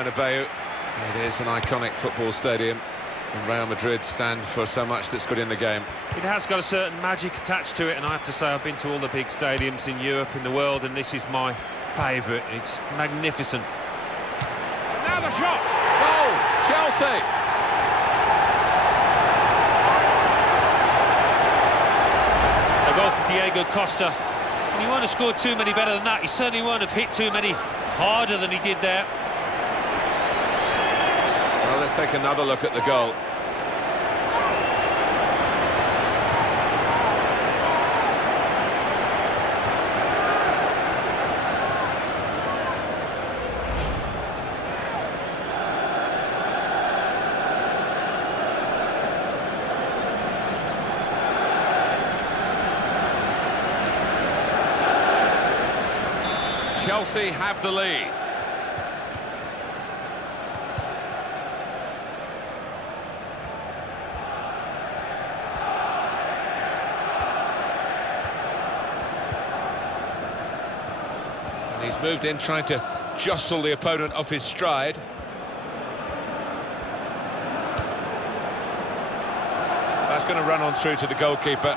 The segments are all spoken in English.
Bernabeu. It is an iconic football stadium, and Real Madrid stand for so much that's good in the game. It has got a certain magic attached to it, and I have to say I've been to all the big stadiums in Europe, in the world, and this is my favourite. It's magnificent. And now the shot! Goal! Chelsea! A goal from Diego Costa. And he won't have scored too many better than that. He certainly won't have hit too many harder than he did there. Well, let's take another look at the goal. Chelsea have the lead. And he's moved in, trying to jostle the opponent off his stride. That's going to run on through to the goalkeeper.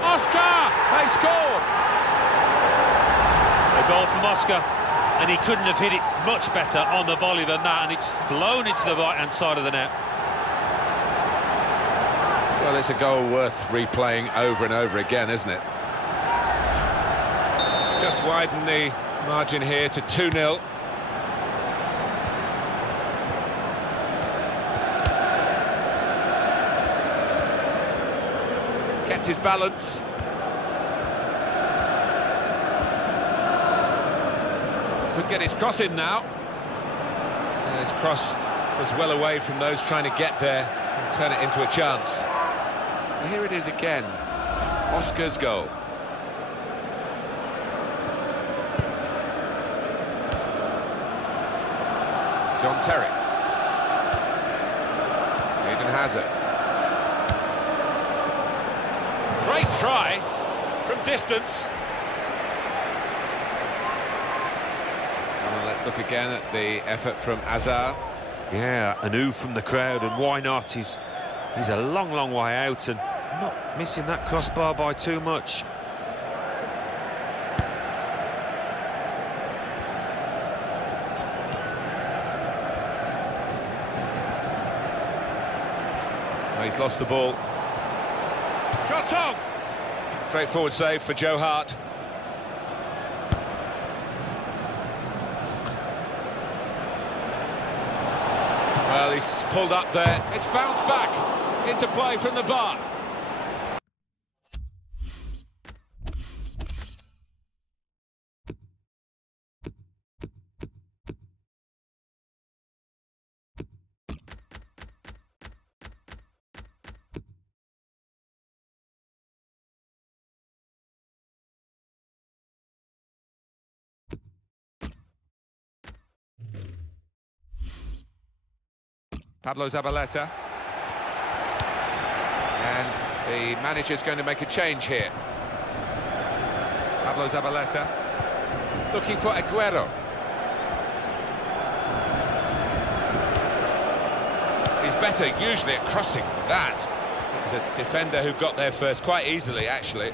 Oscar! They scored! A goal from Oscar, and he couldn't have hit it much better on the volley than that, and it's flown into the right-hand side of the net. Well, it's a goal worth replaying over and over again, isn't it? Just widen the margin here to 2-0. Kept his balance. Could get his cross in now. His cross was well away from those trying to get there and turn it into a chance. And here it is again. Oscar's goal. John Terry. Eden Hazard. Great try from distance. Well, let's look again at the effort from Hazard. Yeah, an ooh from the crowd, and why not? He's a long, long way out and not missing that crossbar by too much. Well, he's lost the ball. Shot on! Straightforward save for Joe Hart. Well, he's pulled up there. It's bounced back into play from the bar. Pablo Zabaleta. And the manager's going to make a change here. Pablo Zabaleta looking for Aguero. He's better usually at crossing than that. There's a defender who got there first quite easily, actually.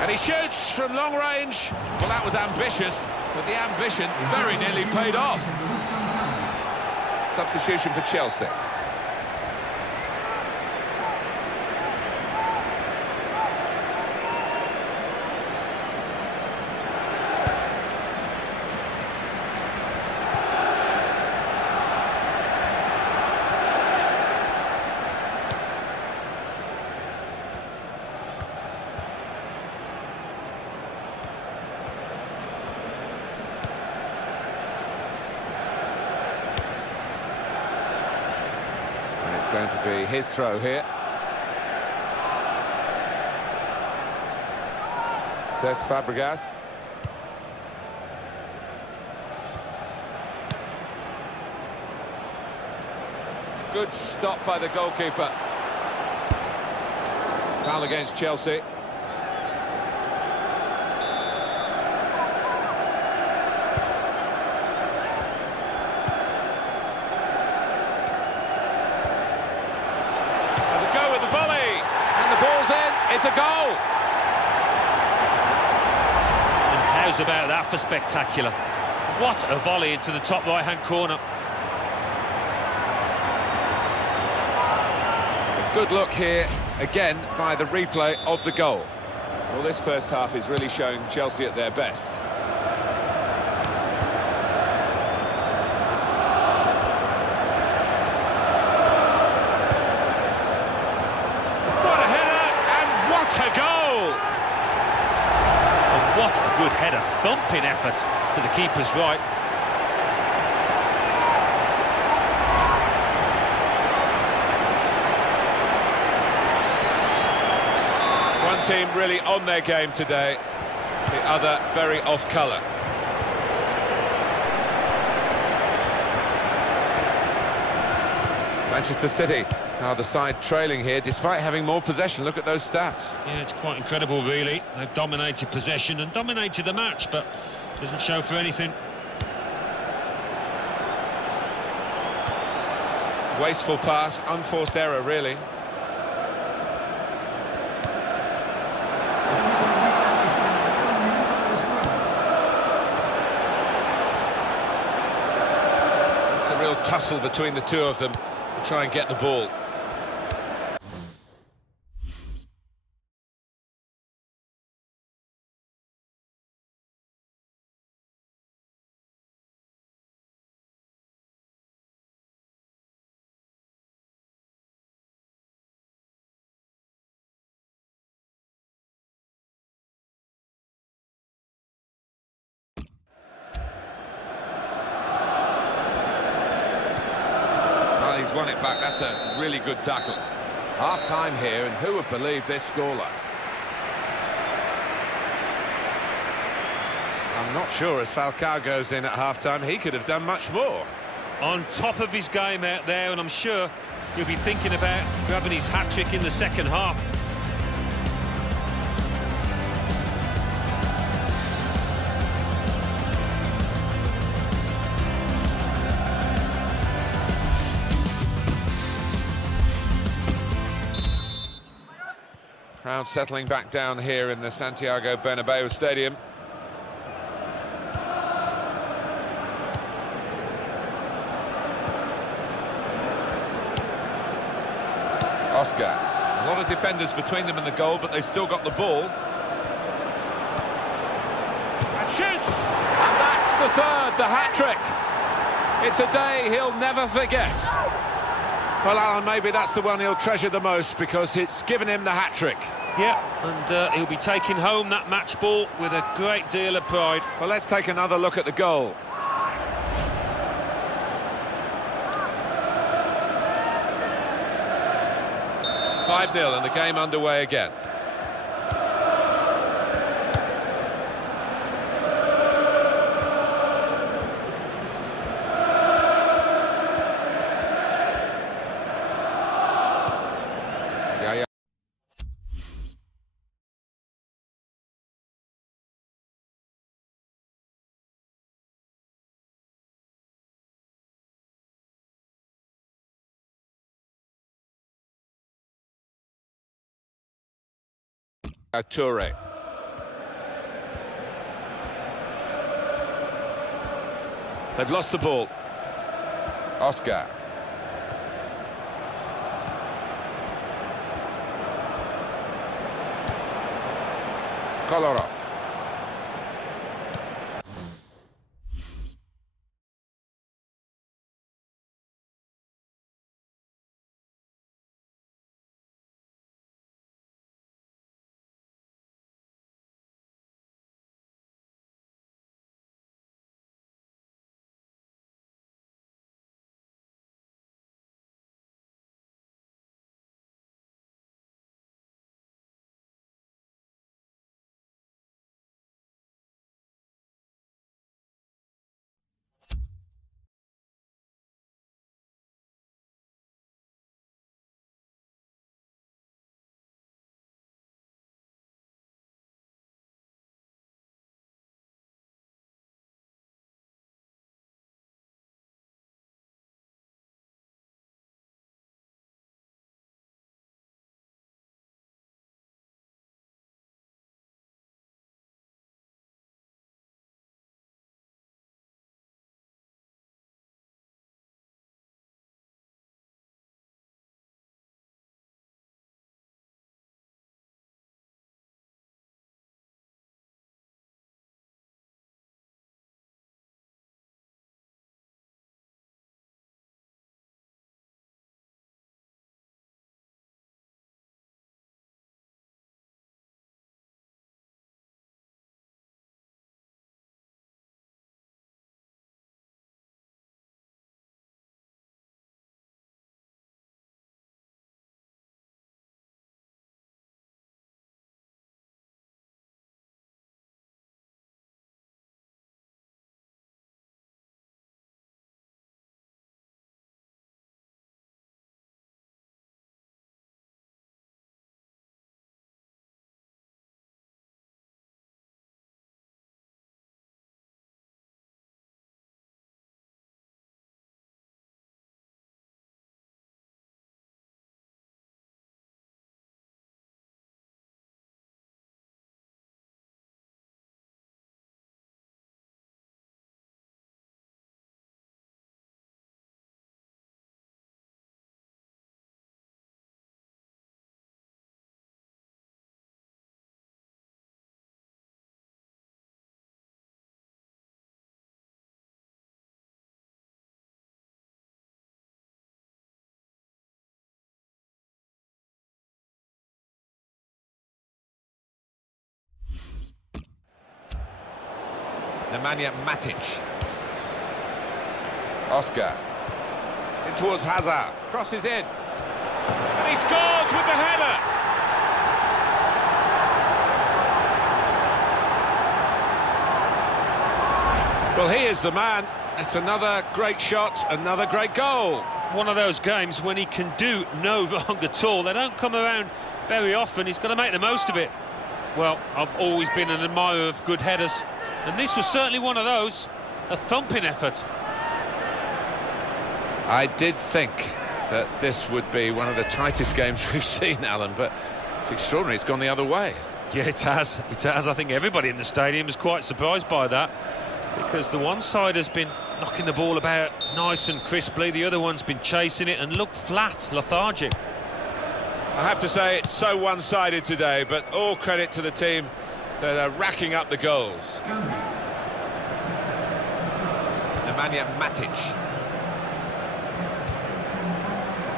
And he shoots from long range. Well, that was ambitious, but the ambition very nearly paid off. Substitution for Chelsea. It's going to be his throw here. Cesc Fabregas. Good stop by the goalkeeper. Foul against Chelsea. Has a go with the volley. And the ball's in. It's a goal. And how's about that for spectacular? What a volley into the top right-hand corner. A good look here, again, by the replay of the goal. Well, this first half is really showing Chelsea at their best. What a header, and what a goal! And what a good header, thumping effort to the keeper's right. One team really on their game today, the other very off colour. Manchester City are the side trailing here, despite having more possession. Look at those stats. Yeah, it's quite incredible, really. They've dominated possession and dominated the match, but doesn't show for anything. Wasteful pass, unforced error, really. It's a real tussle between the two of them to try and get the ball. He's won it back. That's a really good tackle. Half-time here, and who would believe this scoreline? I'm not sure, as Falcao goes in at half-time, he could have done much more. On top of his game out there, and I'm sure he'll be thinking about grabbing his hat-trick in the second half. Crowd settling back down here in the Santiago Bernabeu Stadium. Oscar. A lot of defenders between them and the goal, but they still got the ball. And shoots! And that's the third, the hat-trick. It's a day he'll never forget. Well, Alan, maybe that's the one he'll treasure the most, because it's given him the hat-trick. Yeah, and he'll be taking home that match ball with a great deal of pride. Well, let's take another look at the goal. (5-0) and the game underway again. Toure. They've lost the ball. Oscar. Kolarov. Nemanja Matic. Oscar. In towards Hazard. Crosses in. And he scores with the header! Well, he is the man. It's another great shot, another great goal. One of those games when he can do no wrong at all. They don't come around very often. He's got to make the most of it. Well, I've always been an admirer of good headers, and this was certainly one of those. A thumping effort. I did think that this would be one of the tightest games we've seen, Alan, but it's extraordinary. It's gone the other way. Yeah, it has. It has. I think everybody in the stadium is quite surprised by that, because the one side has been knocking the ball about nice and crisply, the other one's been chasing it and looked flat, lethargic. I have to say it's so one-sided today, but all credit to the team that are racking up the goals. Nemanja Matic.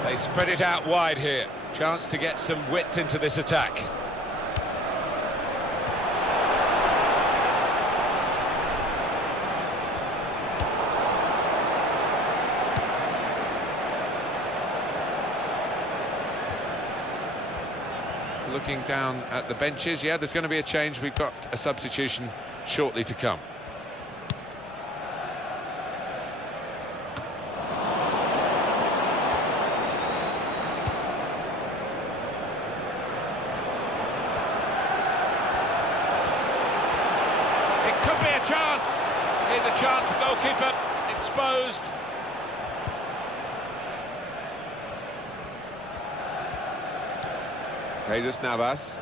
They spread it out wide here. Chance to get some width into this attack. Looking down at the benches, yeah, there's going to be a change. We've got a substitution shortly to come. It could be a chance. Here's a chance, the goalkeeper exposed. Jesus Navas.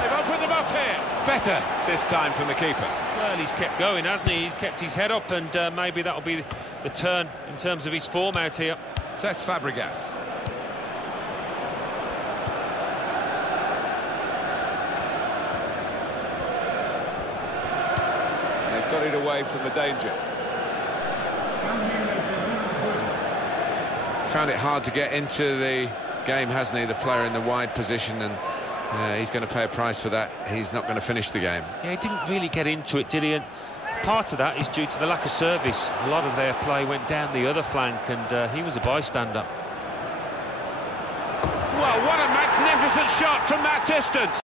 They've opened them up here. Better this time from the keeper. Well, he's kept going, hasn't he? He's kept his head up, and maybe that'll be the turn in terms of his form out here. Cesc Fabregas. They've got it away from the danger. Found it hard to get into the game, hasn't he, the player in the wide position, and he's going to pay a price for that. He's not going to finish the game. Yeah, he didn't really get into it, did he? And part of that is due to the lack of service. A lot of their play went down the other flank, and he was a bystander. Well, what a magnificent shot from that distance!